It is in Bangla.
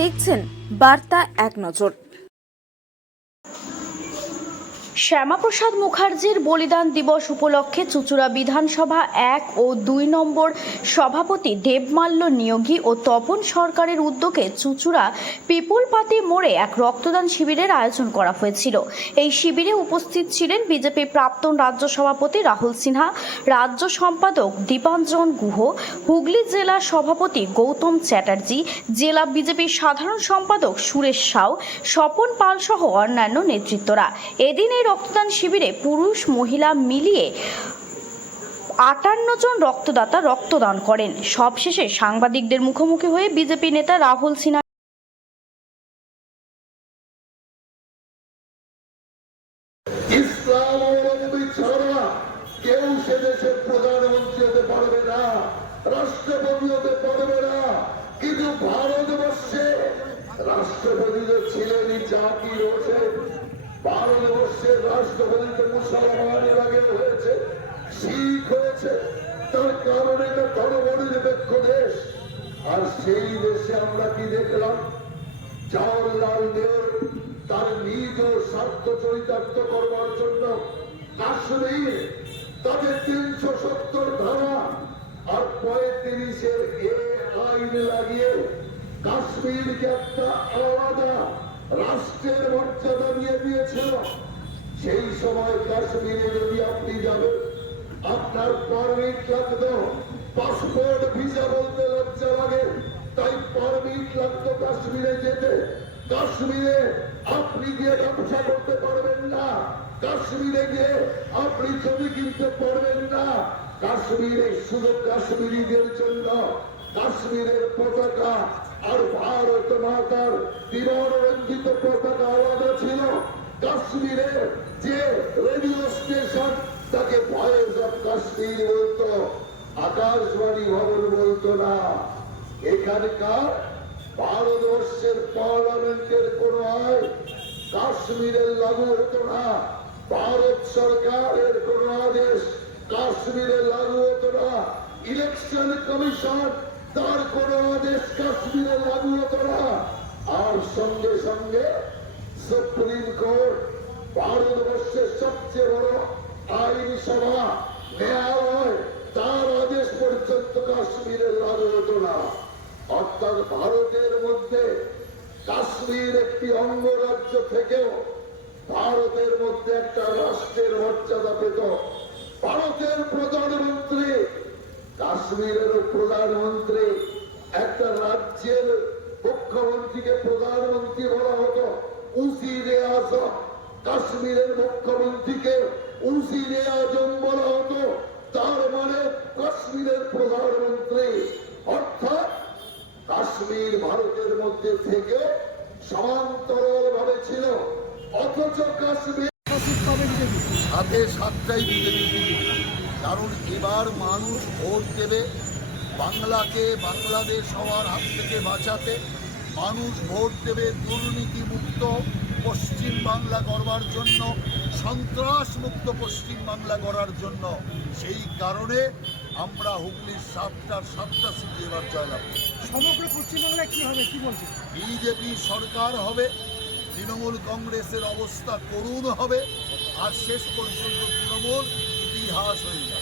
দেখছেন বার্তা এক নজর। শ্যামাপ্রসাদ মুখার্জির বলিদান দিবস উপলক্ষে চুঁচুড়া বিধানসভা 1 ও 2 নম্বর সভাপতি দেবমাল্য নিয়োগী ও তপন সরকারের উদ্যোগে চুঁচুড়া পিপুলপাতি মোড়ে এক রক্তদান শিবিরের আয়োজন করা হয়েছিল। এই শিবিরে উপস্থিত ছিলেন বিজেপি প্রাক্তন রাজ্য সভাপতি রাহুল সিনহা, রাজ্য সম্পাদক দীপাঞ্জন গুহ, হুগলি জেলা সভাপতি গৌতম চ্যাটার্জি, জেলা বিজেপির সাধারণ সম্পাদক সুরেশ সাউ, স্বপন পাল সহ অন্যান্য নেতৃত্বরা। এদিন এই রক্তদান শিবিরে পুরুষ মহিলা মিলিয়ে 58 জন রক্তদাতা রক্তদান করেন। সবশেষে সাংবাদিকদের মুখোমুখি হয়ে বিজেপি নেতা রাহুল সিনহা ইসলাম অবলম্বী ছাড়া কেউ সে দেশের প্রধানমন্ত্রী হতে পারবে না, রাষ্ট্রপতি হতে পারবে না। কিন্তু ভারতবর্ষে রাষ্ট্রপতি তো ছিলেনই জাকির হোসেন। ভারতবর্ষের রাষ্ট্রপতিতে মুসলমানের আগে হয়েছে, শিখ হয়েছে। তার কারণে একটা ধর্মনিরপেক্ষ দেশ। আর সেই দেশে আমরা কি দেখলাম? জওহরলাল নেহরু তার নিজ স্বার্থ চরিতার্থ করবার জন্য কাশ্মীর তাদের 370 ধারা আর 35-এর আইন লাগিয়ে কাশ্মীরকে একটা আলাদা রাষ্ট্রের মর্যাদা দিয়ে দিয়েছিল। সেই সময় কাশ্মীরে যদি আপনি যাবেন, আপনার পারমিট লাগতো, পাসপোর্ট ভিসা বলতে লজ্জা লাগে, তাই পারমিট লাগতো কাশ্মীরে যেতে। কাশ্মীরে আপনি গিয়ে ব্যবসা করতে পারবেন না, কাশ্মীরে গিয়ে আপনি ছবি কিনতে পারবেন না। কাশ্মীরে শুধু কাশ্মীরিদের জন্য কাশ্মীরের পতাকা আর ভারত মাতার ত্রিবর্ণরঞ্জিত পতাকা আলাদা ছিল। কাশ্মীরে যে রেডিও স্টেশন তাকে ভয়েস অফ কাশ্মীর বলতো, আকাশবাণী ভবন বলতো না। এখানকার ভারতবর্ষের পার্লামেন্টের কোন আইন কাশ্মীরে লাগু হতো না। ভারত সরকারের কোন আদেশ কাশ্মীরে লাগু হতো না। ইলেকশন কমিশন তার কোন আদেশ কাশ্মীরে লাগু হতো না। আর সঙ্গে সঙ্গে সুপ্রিম কোর্ট, ভারতবর্ষের সবচেয়ে বড় আইনসভা ন্যায়ালয়, তার আদেশ পর্যন্ত কাশ্মীরে লাগু হতো না। অর্থাৎ ভারতের মধ্যে কাশ্মীর একটি অঙ্গরাজ্য থেকেও ভারতের মধ্যে একটা রাষ্ট্রের মর্যাদা পেত। ভারতের প্রধানমন্ত্রী কাশ্মীরেরও প্রধানমন্ত্রী, একটা রাজ্যের মুখ্যমন্ত্রীকে প্রধানমন্ত্রী বলা হতো, উজিরে আজম। কাশ্মীরের মুখ্যমন্ত্রীকে উজিরে আজম বলা হতো, তার মানে কাশ্মীরের প্রধানমন্ত্রী। অর্থাৎ কাশ্মীর ভারতের মধ্যে থেকে সমান্তরাল ভাবে ছিল। অথচ কাশ্মীর হাতে সাতটাই বিজেপি। কারণ এবার মানুষ ভোট দেবে বাংলাকে বাংলাদেশ হওয়ার হাত থেকে বাঁচাতে। মানুষ ভোট দেবে দুর্নীতি মুক্ত পশ্চিম বাংলা গড়বার জন্য, সন্ত্রাস মুক্ত পশ্চিম বাংলা গড়ার জন্য। সেই কারণে আমরা হুগলির 7টার 7টা সিটে এবার জয়লাভ। সমগ্র পশ্চিমবাংলায় কি হবে, কি বলছে? বিজেপি সরকার হবে, তৃণমূল কংগ্রেসের অবস্থা করুণ হবে, আর শেষ পর্যন্ত তৃণমূল ইতিহাস হয়ে যাবে।